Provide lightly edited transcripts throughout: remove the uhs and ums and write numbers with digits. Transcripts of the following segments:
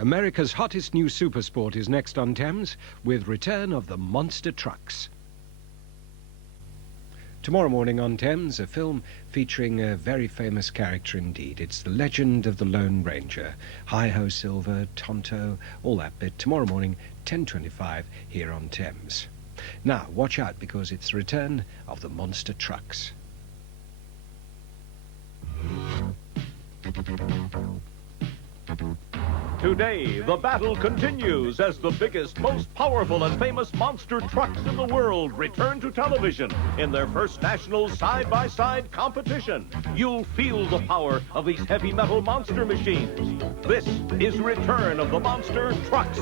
America's hottest new supersport is next on Thames, with return of the monster trucks. Tomorrow morning on Thames, a film featuring a very famous character indeed. It's the legend of the Lone Ranger. Hi-Ho Silver, Tonto, all that bit. Tomorrow morning, 10:25, here on Thames. Now, watch out, because it's the return of the monster trucks. Today, the battle continues as the biggest, most powerful, and famous monster trucks in the world return to television in their first national side-by-side competition. You'll feel the power of these heavy metal monster machines. This is Return of the Monster Trucks.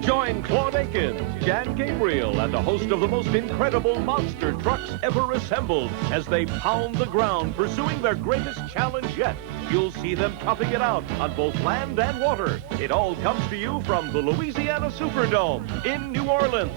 Join Claude Akins, Jan Gabriel, and a host of the most incredible monster trucks ever assembled as they pound the ground, pursuing their greatest challenge yet. You'll see them toughing it out on both land and water. It all comes to you from the Louisiana Superdome in New Orleans.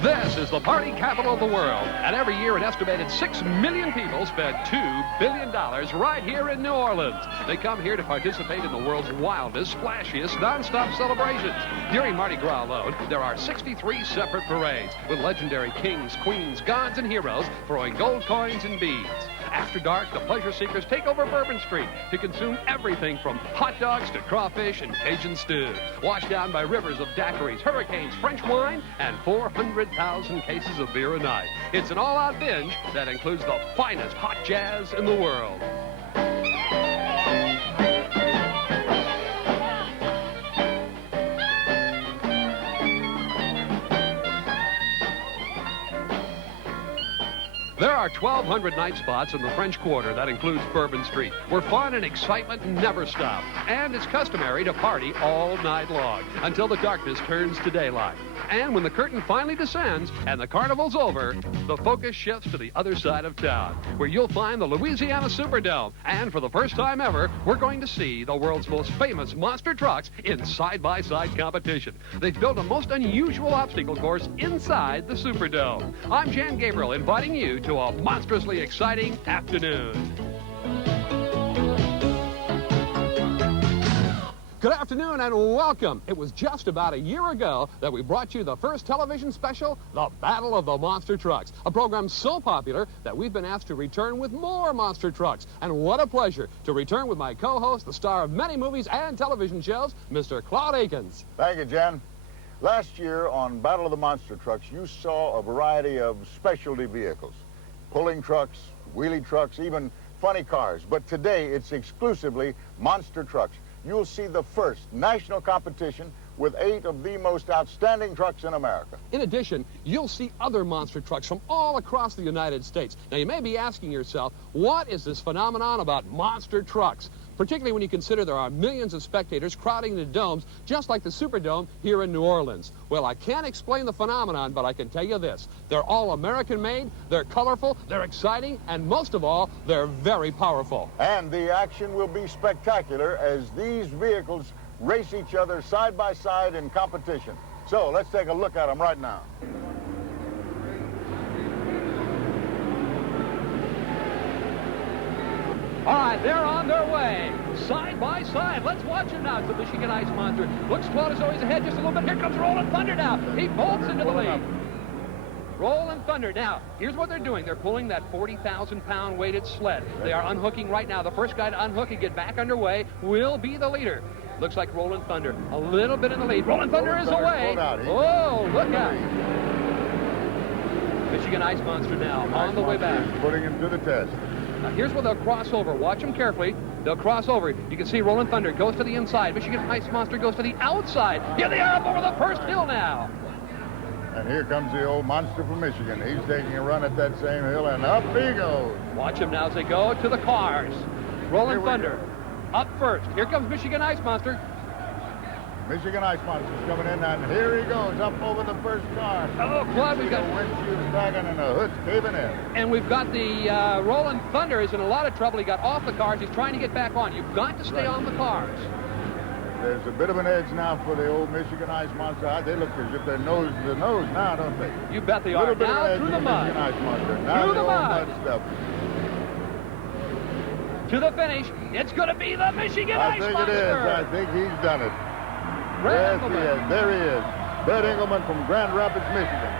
This is the party capital of the world, and every year an estimated 6 million people spend $2 billion right here in New Orleans. They come here to participate in the world's wildest, splashiest, non-stop celebrations. During Mardi Gras alone, there are 63 separate parades with legendary kings, queens, gods, and heroes throwing gold coins and beads. After dark, the pleasure seekers take over Bourbon Street to consume everything from hot dogs to crawfish and Cajun stew, washed down by rivers of daiquiris, hurricanes, French wine, and 400,000 cases of beer a night. It's an all-out binge that includes the finest hot jazz in the world. There are 1,200 night spots in the French Quarter, that includes Bourbon Street, where fun and excitement never stop. And it's customary to party all night long until the darkness turns to daylight. And when the curtain finally descends and the carnival's over, the focus shifts to the other side of town, where you'll find the Louisiana Superdome. And for the first time ever, we're going to see the world's most famous monster trucks in side-by-side competition. They've built a most unusual obstacle course inside the Superdome. I'm Jan Gabriel, inviting you to a monstrously exciting afternoon. Good afternoon and welcome. It was just about a year ago that we brought you the first television special, The Battle of the Monster Trucks, a program so popular that we've been asked to return with more monster trucks. And what a pleasure to return with my co-host, the star of many movies and television shows, Mr. Claude Akins. Thank you, Jen. Last year on Battle of the Monster Trucks, you saw a variety of specialty vehicles. Pulling trucks, wheelie trucks, even funny cars. But today, it's exclusively monster trucks. You'll see the first national competition with 8 of the most outstanding trucks in America. In addition, you'll see other monster trucks from all across the United States. Now, you may be asking yourself, what is this phenomenon about monster trucks? Particularly when you consider there are millions of spectators crowding the domes, just like the Superdome here in New Orleans. Well, I can't explain the phenomenon, but I can tell you this. They're all American-made, they're colorful, they're exciting, and most of all, they're very powerful. And the action will be spectacular as these vehicles race each other side by side in competition. So let's take a look at them right now. All right, they're on their way, side by side. Let's watch him now. It's the Michigan Ice Monster. Looks Claude as though he's ahead just a little bit. Here comes Rolling Thunder now. He bolts into the lead. Rolling Thunder. Now, here's what they're doing. They're pulling that 40,000-pound weighted sled. They are unhooking right now. The first guy to unhook and get back underway will be the leader. Looks like Rolling Thunder a little bit in the lead. Rolling Thunder is away. Oh, look out. Michigan Ice Monster now on the way back. Putting him to the test. Now, here's where they'll cross over. Watch them carefully. They'll cross over. You can see Rolling Thunder goes to the inside. Michigan Ice Monster goes to the outside. Here they are up over the first hill now. And here comes the old monster from Michigan. He's taking a run at that same hill, and up he goes. Watch him now as they go to the cars. Rolling Thunder up first. Here comes Michigan Ice Monster. Michigan Ice Monster's coming in, and here he goes up over the first car. Oh, Claude, we've got the windshield sagging and the hood's caving in. And we've got the Rolling Thunder is in a lot of trouble. He got off the cars. He's trying to get back on. You've got to stay on the cars. There's a bit of an edge now for the old Michigan Ice Monster. They look as if they're nose to nose now, don't they? You bet they are. Now through the mud. Michigan Ice Monster. Now through the mud. Stuff. to the finish. It's going to be the Michigan I Ice think Monster. it is. I think he's done it. Brett Yes, he Engelman. is. There he is. Brett Engelman from Grand Rapids, Michigan.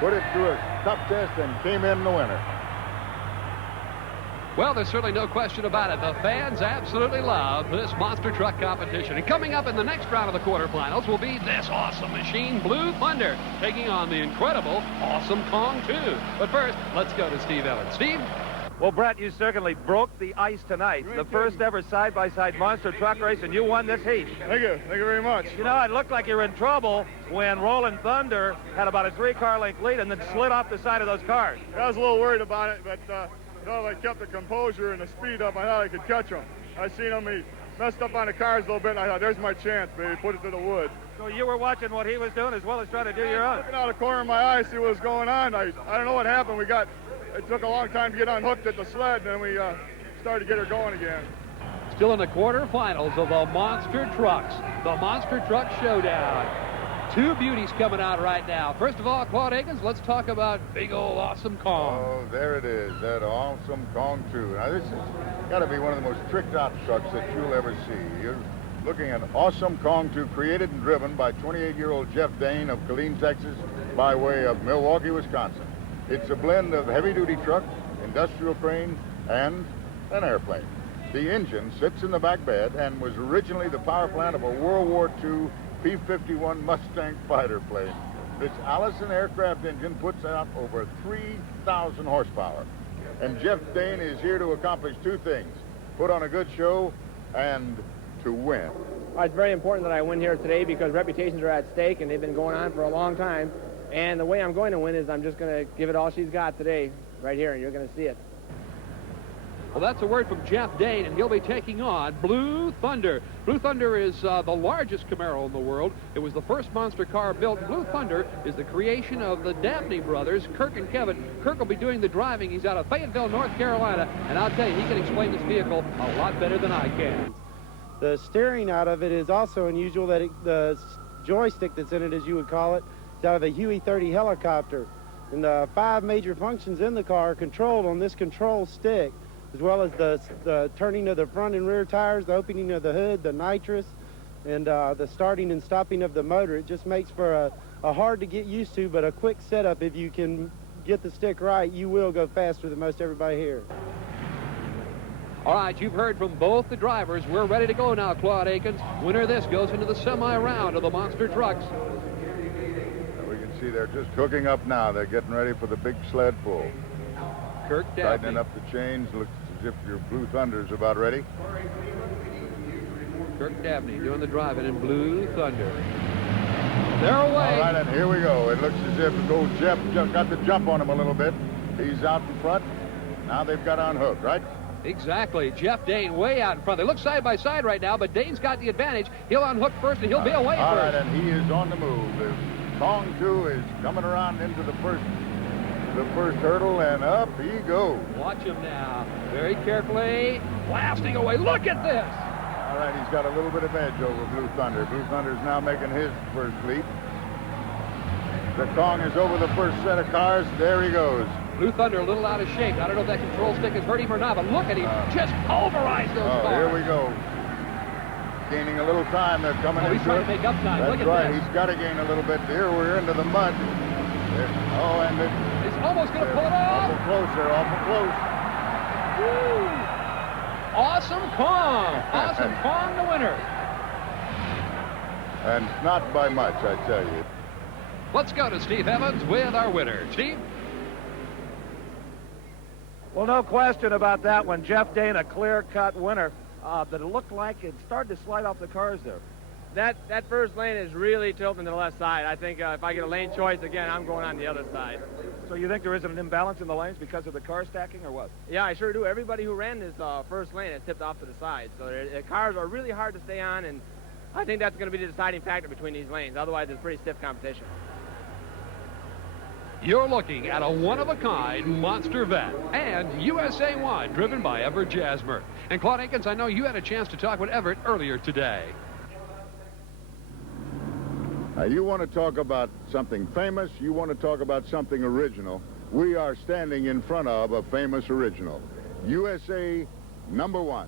Put it through a tough test and came in the winner. Well, there's certainly no question about it. The fans absolutely love this monster truck competition. And coming up in the next round of the quarterfinals will be this awesome machine, Blue Thunder, taking on the incredible Awesome Kong 2. But first, let's go to Steve Evans. Steve? Well, Brett, you certainly broke the ice tonight. The first ever side-by-side monster truck race, and you won this heat. Thank you. Thank you very much. You know, it looked like you were in trouble when Rolling Thunder had about a 3-car length lead and then slid off the side of those cars. I was a little worried about it, but you know, if I kept the composure and the speed up, I thought I could catch him. I seen him, he messed up on the cars a little bit, and I thought, there's my chance, baby, put it to the wood. So you were watching what he was doing as well as trying to do your own. Looking out the corner of my eye, see what was going on. I don't know what happened. It took a long time to get unhooked at the sled, and then we started to get her going again. Still in the quarterfinals of the Monster Trucks, the Monster Truck Showdown. Two beauties coming out right now. First of all, Claude Akins, let's talk about big old Awesome Kong. Oh, there it is, that Awesome Kong 2. Now, this has got to be one of the most tricked-out trucks that you'll ever see. You're looking at Awesome Kong 2, created and driven by 28-year-old Jeff Dane of Killeen, Texas, by way of Milwaukee, Wisconsin. It's a blend of heavy-duty truck, industrial crane, and an airplane. The engine sits in the back bed and was originally the power plant of a World War II P-51 Mustang fighter plane. This Allison aircraft engine puts out over 3,000 horsepower. And Jeff Dane is here to accomplish two things: put on a good show and to win. It's very important that I win here today because reputations are at stake and they've been going on for a long time. And the way I'm going to win is I'm just going to give it all she's got today, right here, and you're going to see it. Well, that's a word from Jeff Dane, and he'll be taking on Blue Thunder. Blue Thunder is the largest Camaro in the world. It was the first monster car built. Blue Thunder is the creation of the Dabney brothers, Kirk and Kevin. Kirk will be doing the driving. He's out of Fayetteville, North Carolina, and I'll tell you, he can explain this vehicle a lot better than I can. The steering out of it is also unusual. That the joystick that's in it, as you would call it, is out of a Huey 30 helicopter. And the 5 major functions in the car are controlled on this control stick, as well as the turning of the front and rear tires, the opening of the hood, the nitrous, and the starting and stopping of the motor. It just makes for a hard to get used to, but a quick setup. If you can get the stick right, you will go faster than most everybody here. All right, you've heard from both the drivers. We're ready to go now, Claude Akins. Winner of this goes into the semi-round of the Monster Trucks. We can see they're just hooking up now. They're getting ready for the big sled pull. Kirk Dabney. Tightening up the chains. Looks as if your Blue Thunder's about ready. Kirk Dabney doing the driving in Blue Thunder. They're away. All right, and here we go. It looks as if old Jeff got the jump on him a little bit. He's out in front. Now they've got on hook, right? Exactly. Jeff Dane way out in front. They look side by side right now, but Dane's got the advantage. He'll unhook first, and he'll be away all first. Right, and he is on the move. The Kong 2 is coming around into the first hurdle, and up he goes. Watch him now. Very carefully. Blasting away. Look at this. All right, he's got a little bit of edge over Blue Thunder. Blue Thunder's now making his first leap. The Kong is over the first set of cars. There he goes. Blue Thunder a little out of shape. I don't know if that control stick has hurt him or not, but look at him. Just pulverized those cars. Here we go. Gaining a little time. They're coming into he's trying it. to make up time. That's Look at right. this. He's got to gain a little bit. Here we're into the mud. Oh, and He's almost going to pull it off. Awful close. They're awful close. Woo. Awesome Kong. Awesome Kong, the winner. And not by much, I tell you. Let's go to Steve Evans with our winner. Steve? Well, no question about that one. Jeff Dane, a clear-cut winner. But it looked like it started to slide off the cars there. That first lane is really tilting to the left side. I think if I get a lane choice again, I'm going on the other side. So you think there is an imbalance in the lanes because of the car stacking, or what? Yeah, I sure do. Everybody who ran this first lane has tipped off to the side. So the cars are really hard to stay on, and I think that's going to be the deciding factor between these lanes. Otherwise, it's pretty stiff competition. You're looking at a one-of-a-kind monster vet and USA 1 driven by Everett Jasmer. And Claude Akins, I know you had a chance to talk with Everett earlier today. Now, you want to talk about something famous, you want to talk about something original. We are standing in front of a famous original. USA #1.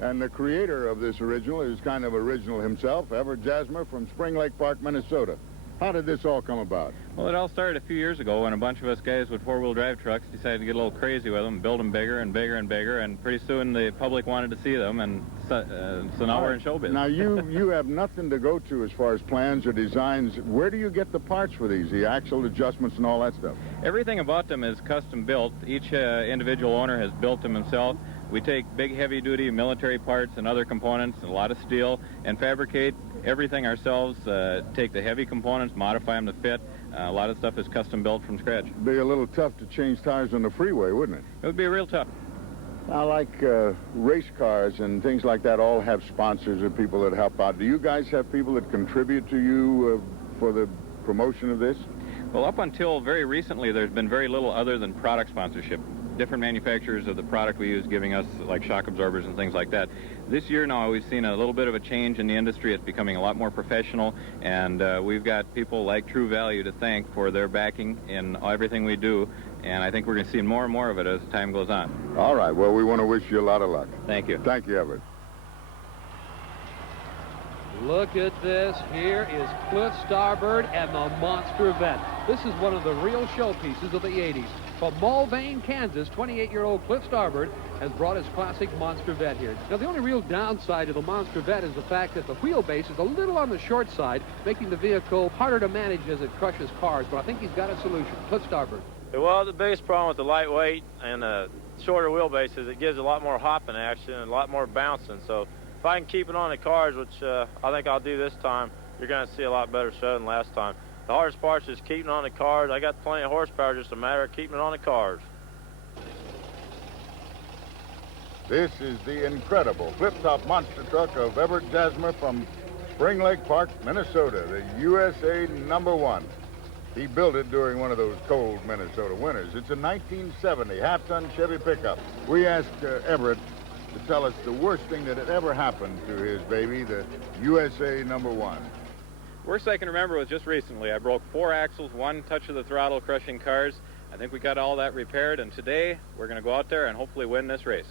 And the creator of this original is kind of original himself, Everett Jasmer from Spring Lake Park, Minnesota. How did this all come about? Well, it all started a few years ago when a bunch of us guys with four-wheel drive trucks decided to get a little crazy with them, build them bigger and bigger and bigger, and pretty soon the public wanted to see them, and so now we're in showbiz. Now, you have nothing to go to as far as plans or designs. Where do you get the parts for these, the axle adjustments and all that stuff? Everything about them is custom built. Each individual owner has built them himself. We take big, heavy-duty military parts and other components, and a lot of steel, and fabricate everything ourselves, take the heavy components, modify them to fit. A lot of stuff is custom built from scratch. It'd be a little tough to change tires on the freeway, wouldn't it? It would be real tough. Now, like race cars and things like that all have sponsors or people that help out. Do you guys have people that contribute to you for the promotion of this? Well, up until very recently, there's been very little other than product sponsorship. Different manufacturers of the product we use giving us like shock absorbers and things like that. This year now we've seen a little bit of a change in the industry. It's becoming a lot more professional, and we've got people like True Value to thank for their backing in everything we do, and I think we're going to see more and more of it as time goes on. All right, well, we want to wish you a lot of luck. Thank you. Thank you, Everett. Look at this. Here is Cliff Starbird and the Monster Vet. This is one of the real showpieces of the 80s. From Mulvane, Kansas, 28-year-old Cliff Starbird has brought his classic Monster Vet here. Now, the only real downside to the Monster Vet is the fact that the wheelbase is a little on the short side, making the vehicle harder to manage as it crushes cars, but I think he's got a solution. Cliff Starbird. Well, the biggest problem with the lightweight and shorter wheelbase is it gives a lot more hopping action and a lot more bouncing. So if I can keep it on the cars, which I think I'll do this time, you're going to see a lot better show than last time. The hardest part is keeping on the cars. I got plenty of horsepower, just a matter of keeping it on the cars. This is the incredible flip-top monster truck of Everett Jasmer from Spring Lake Park, Minnesota, the USA #1. He built it during one of those cold Minnesota winters. It's a 1970 half-ton Chevy pickup. We asked Everett to tell us the worst thing that had ever happened to his baby, the USA #1. Worst I can remember was just recently. I broke 4 axles, 1 touch of the throttle, crushing cars. I think we got all that repaired, and today we're going to go out there and hopefully win this race.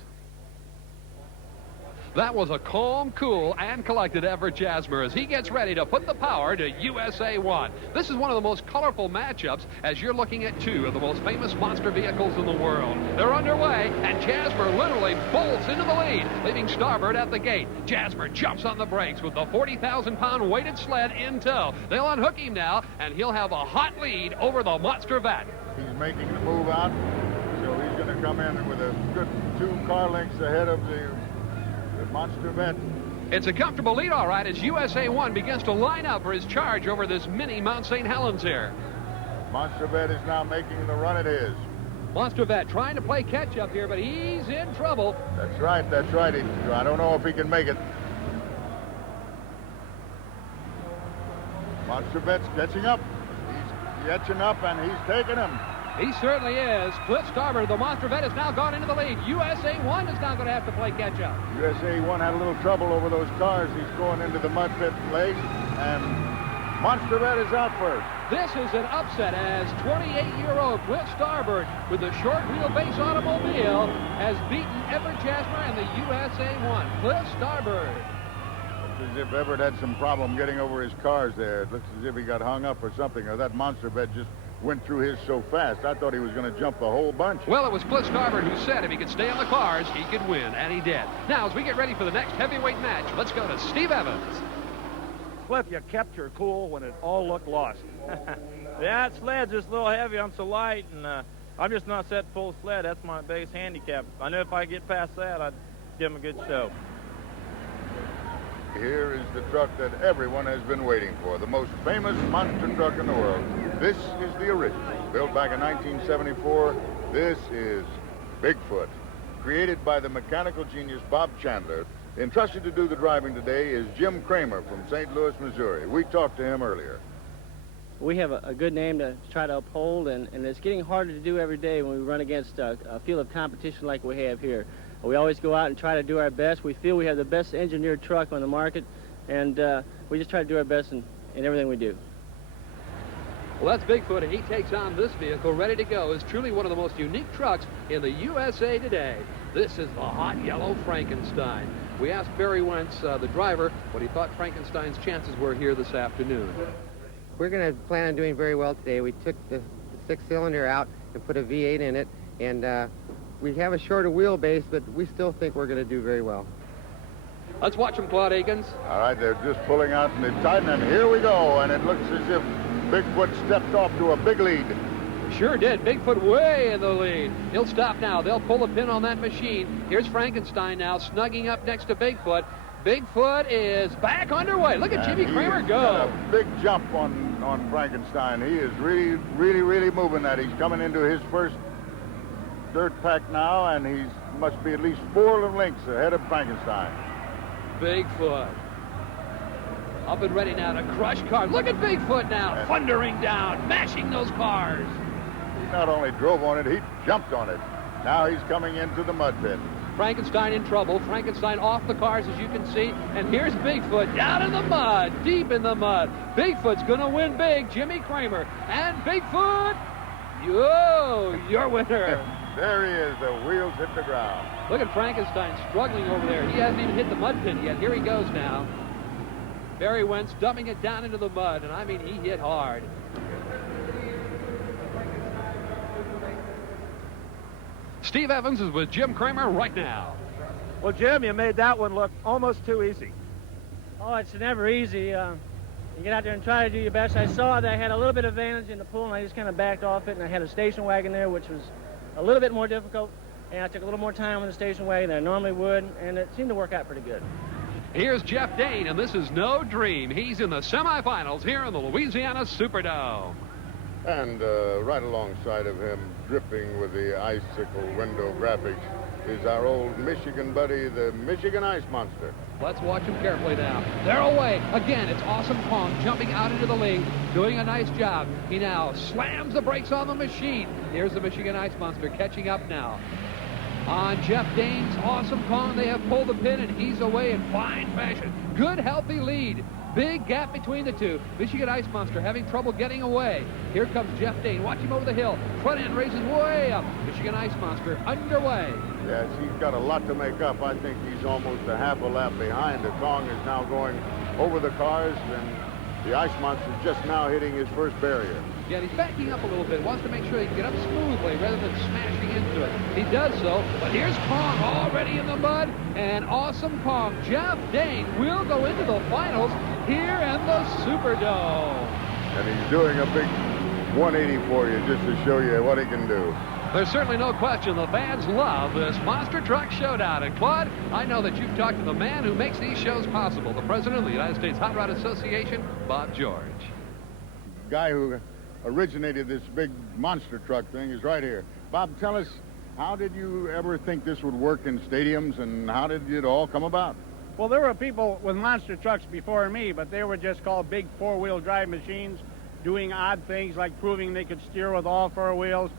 That was a calm, cool, and collected Everett Jasmer as he gets ready to put the power to USA 1. This is one of the most colorful matchups as you're looking at 2 of the most famous monster vehicles in the world. They're underway, and Jasmer literally bolts into the lead, leaving Starbird at the gate. Jasmer jumps on the brakes with the 40,000-pound weighted sled in tow. They'll unhook him now, and he'll have a hot lead over the Monster Vet. He's making the move out, so he's going to come in with a good 2 car lengths ahead of the Monster Vet. It's a comfortable lead, all right, as USA 1 begins to line up for his charge over this mini Mount St. Helens here. Monster Vet is now making the run it is. Monster Vet trying to play catch-up here, but he's in trouble. That's right, that's right. I don't know if he can make it. Monster Vet's catching up. He's catching up, and he's taking him. He certainly is. Cliff Starbird, the Monster Vet, has now gone into the lead. USA 1 is now going to have to play catch-up. USA 1 had a little trouble over those cars. He's going into the mud pit late, and Monster Vet is out first. This is an upset as 28-year-old Cliff Starbird with the short wheelbase automobile has beaten Everett Jasmer and the USA 1. Cliff Starbird. Looks as if Everett had some problem getting over his cars there. It looks as if he got hung up or something, or that Monster Vet just went through his so fast. I thought he was going to jump the whole bunch. Well, it was Cliff Starbird who said if he could stay on the cars, he could win, and he did. Now, as we get ready for the next heavyweight match, let's go to Steve Evans. Cliff, you kept your cool when it all looked lost. Yeah, that sled's just a little heavy. I'm so light, and I'm just not set full sled. That's my biggest handicap. I know if I get past that, I'd give him a good show. Here is the truck that everyone has been waiting for, the most famous monster truck in the world. This is the original, built back in 1974. This is Bigfoot, created by the mechanical genius Bob Chandler. Entrusted to do the driving today is Jim Kramer from St. Louis, Missouri. We talked to him earlier. We have a good name to try to uphold, and it's getting harder to do every day when we run against a field of competition like we have here. We always go out and try to do our best. We feel we have the best engineered truck on the market, and we just try to do our best in everything we do. Well, that's Bigfoot, and he takes on this vehicle ready to go. It's truly one of the most unique trucks in the USA today. This is the hot yellow Frankenstein. We asked Barry Wentz, the driver, what he thought Frankenstein's chances were here this afternoon. We're going to plan on doing very well today. We took the six-cylinder out and put a V8 in it, and we have a shorter wheelbase, but we still think we're going to do very well. Let's watch them, Claude Akins. All right, they're just pulling out and they're tightening. Here we go, and it looks as if Bigfoot stepped off to a big lead. Sure did. Bigfoot way in the lead. He'll stop now. They'll pull a pin on that machine. Here's Frankenstein now snugging up next to Bigfoot. Bigfoot is back underway. Look at Jimmy Kramer go. Got a big jump on Frankenstein. He is really moving that. He's coming into his first dirt pack now, and he must be at least 4 lengths ahead of Frankenstein. Bigfoot up and ready now to crush cars. Look at Bigfoot now, thundering down, mashing those cars. He not only drove on it, he jumped on it. Now he's coming into the mud pit. Frankenstein in trouble. Frankenstein off the cars, as you can see. And here's Bigfoot down in the mud, deep in the mud. Bigfoot's going to win big. Jimmy Kramer and Bigfoot. Yo, your winner. There he is. The wheels hit the ground. Look at Frankenstein struggling over there. He hasn't even hit the mud pit yet. Here he goes now. Barry Wentz dumping it down into the mud, and I mean, he hit hard. Steve Evans is with Jim Kramer right now. Well, Jim, you made that one look almost too easy. Oh, it's never easy. You get out there and try to do your best. I saw that I had a little bit of advantage in the pool, and I just kind of backed off it, and I had a station wagon there, which was a little bit more difficult, and I took a little more time on the station wagon than I normally would, and it seemed to work out pretty good. Here's Jeff Dane, and this is no dream. He's in the semifinals here in the Louisiana Superdome. And right alongside of him, dripping with the icicle window graphics, is our old Michigan buddy, the Michigan Ice Monster. Let's watch him carefully now. They're away. Again, it's Awesome Kong jumping out into the lead, doing a nice job. He now slams the brakes on the machine. Here's the Michigan Ice Monster catching up now. On Jeff Dane's Awesome Kong, they have pulled the pin, and he's away in fine fashion. Good, healthy lead. Big gap between the two. Michigan Ice Monster having trouble getting away. Here comes Jeff Dane. Watch him over the hill. Front end raises way up. Michigan Ice Monster underway. Yes, he's got a lot to make up. I think he's almost a half a lap behind. The Kong is now going over the cars, and the Ice Monster is just now hitting his first barrier. Yeah, he's backing up a little bit. Wants to make sure he can get up smoothly rather than smashing into it. He does so, but here's Kong already in the mud, and Awesome Kong, Jeff Dane, will go into the finals here in the Superdome. And he's doing a big 180 for you just to show you what he can do. There's certainly no question the fans love this Monster Truck Showdown. And Claude, I know that you've talked to the man who makes these shows possible, the president of the United States Hot Rod Association, Bob George. The guy who originated this big monster truck thing is right here. Bob, tell us, how did you ever think this would work in stadiums, and how did it all come about? Well, there were people with monster trucks before me, but they were just called big four-wheel drive machines, doing odd things like proving they could steer with all 4 wheels,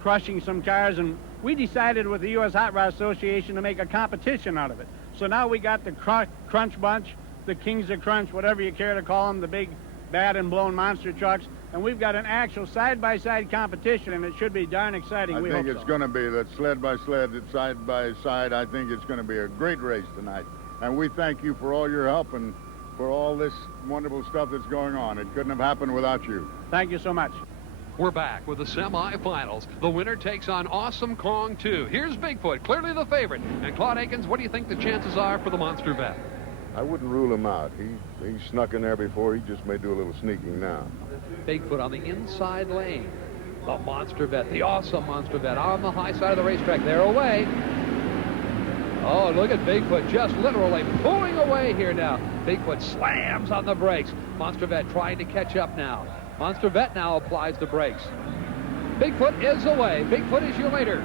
crushing some cars, and we decided with the U.S. Hot Rod Association to make a competition out of it. So now we got the Crunch Bunch, the Kings of Crunch, whatever you care to call them, the big bad and blown monster trucks, and we've got an actual side-by-side competition, and it should be darn exciting. I think it's going to be that sled by sled, side by side. I think it's going to be a great race tonight, and we thank you for all your help and for all this wonderful stuff that's going on. It couldn't have happened without you. Thank you so much. We're back with the semifinals. The winner takes on Awesome Kong 2. Here's Bigfoot, clearly the favorite. And Claude Akins, what do you think the chances are for the Monster Vet? I wouldn't rule him out. He snuck in there before. He just may do a little sneaking now. Bigfoot on the inside lane. The Monster Vet, the awesome Monster Vet on the high side of the racetrack. They're away. Oh, look at Bigfoot just literally pulling away here now. Bigfoot slams on the brakes. Monster Vet trying to catch up now. Monster Vet now applies the brakes. Bigfoot is away. Bigfoot is your leader.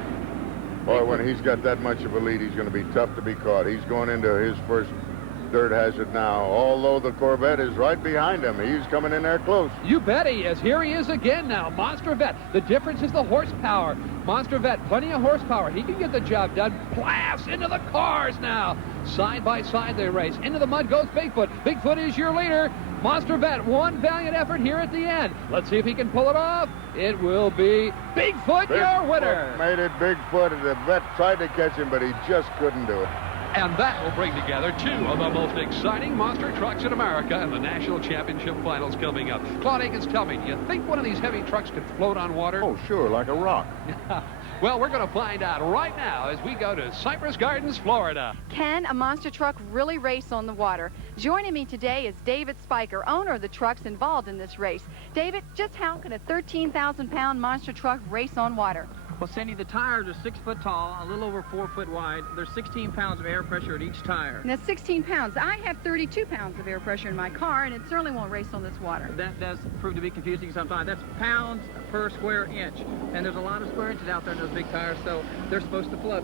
Boy, when he's got that much of a lead, he's going to be tough to be caught. He's going into his first dirt hazard now, although the Corvette is right behind him. He's coming in there close. You bet he is. Here he is again now. Monster Vet. The difference is the horsepower. Monster Vet, plenty of horsepower. He can get the job done. Blasts into the cars now. Side by side they race. Into the mud goes Bigfoot. Bigfoot is your leader. Monster Vet, one valiant effort here at the end. Let's see if he can pull it off. It will be Bigfoot, your winner. Made it Bigfoot, and the vet tried to catch him, but he just couldn't do it. And that will bring together two of the most exciting monster trucks in America and the National Championship Finals coming up. Claude Akins, tell me, do you think one of these heavy trucks could float on water? Oh, sure, like a rock. Well, we're going to find out right now as we go to Cypress Gardens, Florida. Can a monster truck really race on the water? Joining me today is David Spiker, owner of the trucks involved in this race. David, just how can a 13,000-pound monster truck race on water? Well, Cindy, the tires are 6 foot tall, a little over 4 foot wide. There's 16 pounds of air pressure at each tire. And that's 16 pounds. I have 32 pounds of air pressure in my car, and it certainly won't race on this water. That does prove to be confusing sometimes. That's pounds per square inch. And there's a lot of square inches out there in those big tires, so they're supposed to float.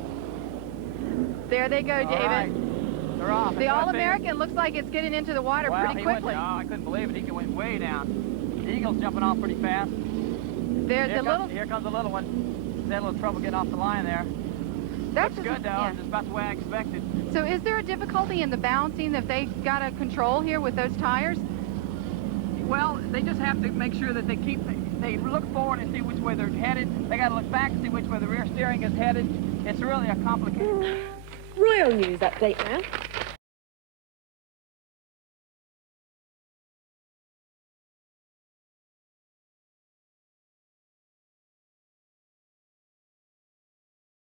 There they go, David. All right. They're off. The All-American looks like it's getting into the water pretty quickly. I couldn't believe it. He went way down. The Eagle's jumping off pretty fast. Here comes the little one. He's had a little trouble getting off the line there. Looks good, though. Yeah. It's about the way I expected. So is there a difficulty in the balancing that they got to control here with those tires? Well, they just have to make sure that they look forward and see which way they're headed. They got to look back and see which way the rear steering is headed. It's really a complicated... Royal News update now.